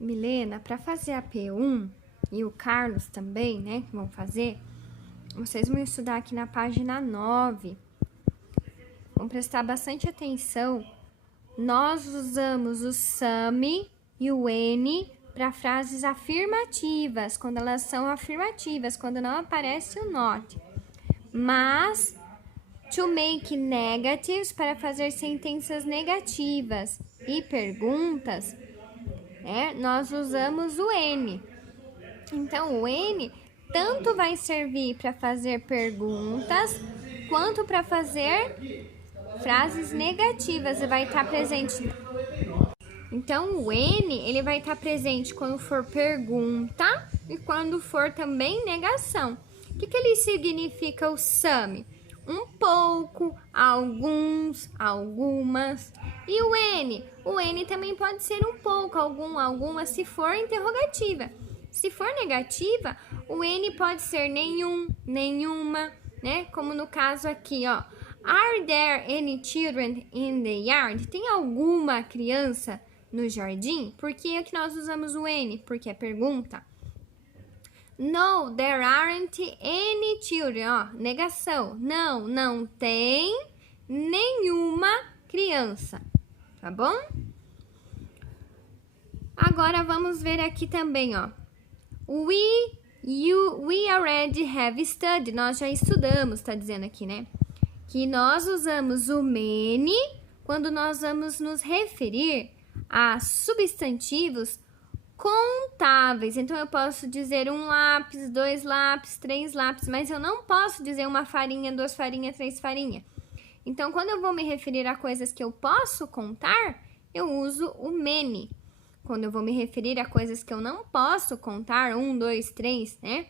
Milena, para fazer a P1 e o Carlos também, né, que vão fazer, vocês vão estudar aqui na página 9. Vão prestar bastante atenção. Nós usamos o some e o N para frases afirmativas, quando elas são afirmativas, quando não aparece o not. Mas, to make negatives, para fazer sentenças negativas e perguntas, nós usamos o N. Então, o N tanto vai servir para fazer perguntas, quanto para fazer frases negativas, e vai estar presente. Então, o N, ele vai estar presente quando for pergunta e quando for também negação. O que ele significa, o some? Um pouco, alguns, algumas. E o N? O N também pode ser um pouco, algum, alguma, se for interrogativa. Se for negativa, o N pode ser nenhum, nenhuma, né? Como no caso aqui, ó. Are there any children in the yard? Tem alguma criança no jardim? Por que é que nós usamos o N? Porque é pergunta. No, there aren't any children. Ó, negação. Não, não tem nenhuma criança. Tá bom? Agora vamos ver aqui também, ó. We already have studied. Nós já estudamos, tá dizendo aqui, né? Que nós usamos o many quando nós vamos nos referir a substantivos contáveis. Então, eu posso dizer um lápis, 2 lápis, 3 lápis, mas eu não posso dizer uma farinha, 2 farinhas, 3 farinhas. Então, quando eu vou me referir a coisas que eu posso contar, eu uso o many. Quando eu vou me referir a coisas que eu não posso contar, 1, 2, 3, né?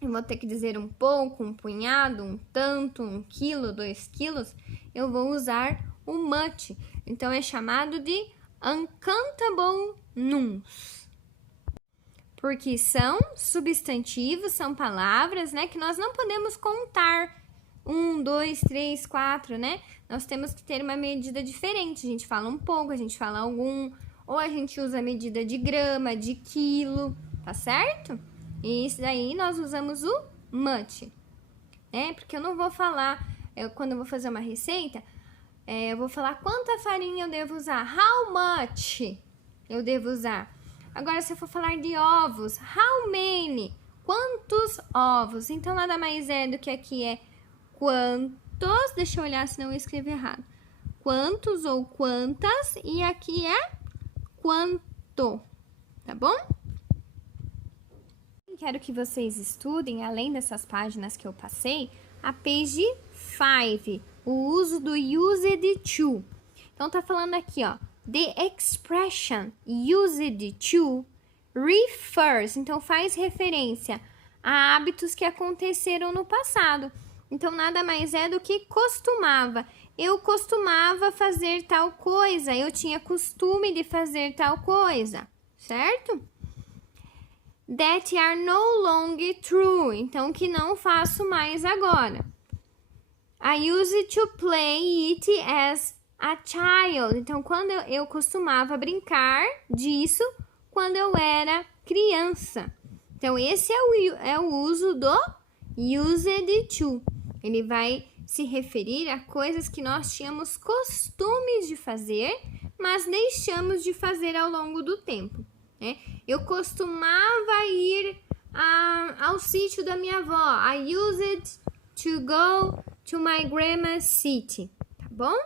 Eu vou ter que dizer um pouco, um punhado, um tanto, 1 quilo, 2 quilos. Eu vou usar o much. Então, é chamado de uncountable nouns. Porque são substantivos, são palavras, né? Que nós não podemos contar. 1, 2, 3, 4, né? Nós temos que ter uma medida diferente. A gente fala um pouco, a gente fala algum. Ou a gente usa a medida de grama, de quilo, tá certo? E isso daí nós usamos o much, né? Porque eu não vou falar, quando eu vou fazer uma receita, eu vou falar quanta farinha eu devo usar, how much eu devo usar. Agora, se eu for falar de ovos, how many, quantos ovos? Então, nada mais é do que aqui é quantos, deixa eu olhar, senão eu escrevo errado. Quantos ou quantas, e aqui é quanto, tá bom? Quero que vocês estudem, além dessas páginas que eu passei, a page 5, o uso do used to. Então, tá falando aqui, ó, the expression used to refers, então faz referência a hábitos que aconteceram no passado. Então, nada mais é do que costumava. Eu costumava fazer tal coisa, eu tinha costume de fazer tal coisa, certo? That are no longer true, então que não faço mais agora. I used to play it as a child, então quando eu costumava brincar disso quando eu era criança. Então esse é o uso do used to. Ele vai se referir a coisas que nós tínhamos costumes de fazer, mas deixamos de fazer ao longo do tempo, né? Eu costumava ir ao sítio da minha avó. I used to go to my grandma's city, tá bom?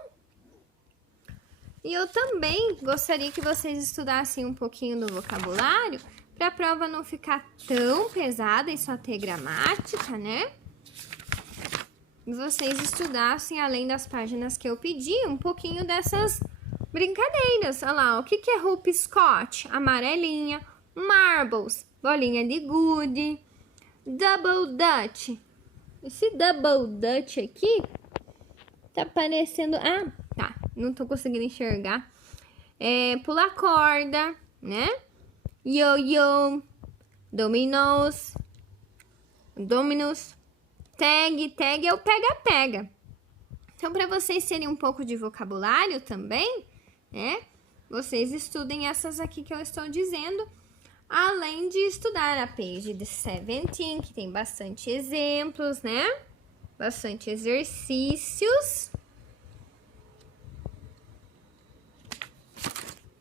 E eu também gostaria que vocês estudassem um pouquinho do vocabulário, para a prova não ficar tão pesada e só ter gramática, né? E vocês estudassem, além das páginas que eu pedi, um pouquinho dessas brincadeiras. Olha lá, o que é hopscotch? Amarelinha. Marbles, bolinha de gude. Double dutch. Esse double dutch aqui tá parecendo... Ah, tá, não tô conseguindo enxergar. Pular corda, né? Yo-yo. Dominos. Tag é o pega-pega. Então, para vocês terem um pouco de vocabulário também, né? vocês estudem essas aqui que eu estou dizendo, além de estudar a page 17, que tem bastante exemplos, né? Bastante exercícios.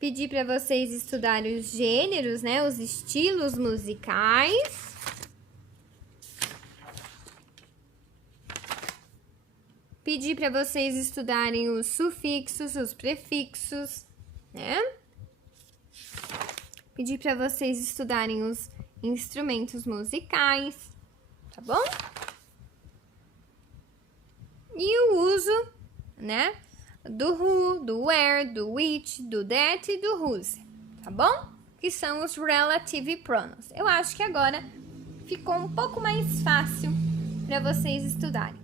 Pedir para vocês estudarem os gêneros, né? Os estilos musicais. Pedir para vocês estudarem os sufixos, os prefixos, né? Pedir para vocês estudarem os instrumentos musicais, tá bom? E o uso, né? Do who, do where, do which, do that e do whose, tá bom? Que são os relative pronouns. Eu acho que agora ficou um pouco mais fácil para vocês estudarem.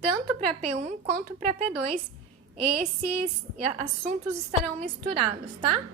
Tanto para P1 quanto para P2, esses assuntos estarão misturados, tá?